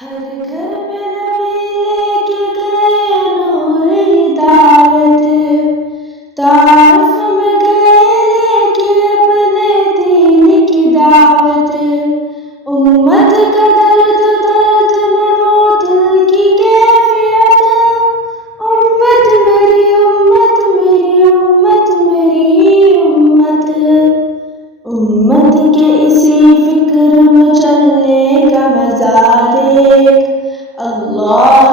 ہر گھر میں نبی لے کے گئے نور ہدایت، طائف میں گئے لے کے اپنے دین کی دعوت، امت کا درد درد میں وہ دل کی کیفیت، امت میری امت میری امت میری امت، امت کے اسی فکر میں چلنے کا مزہ دیکھ، اللہ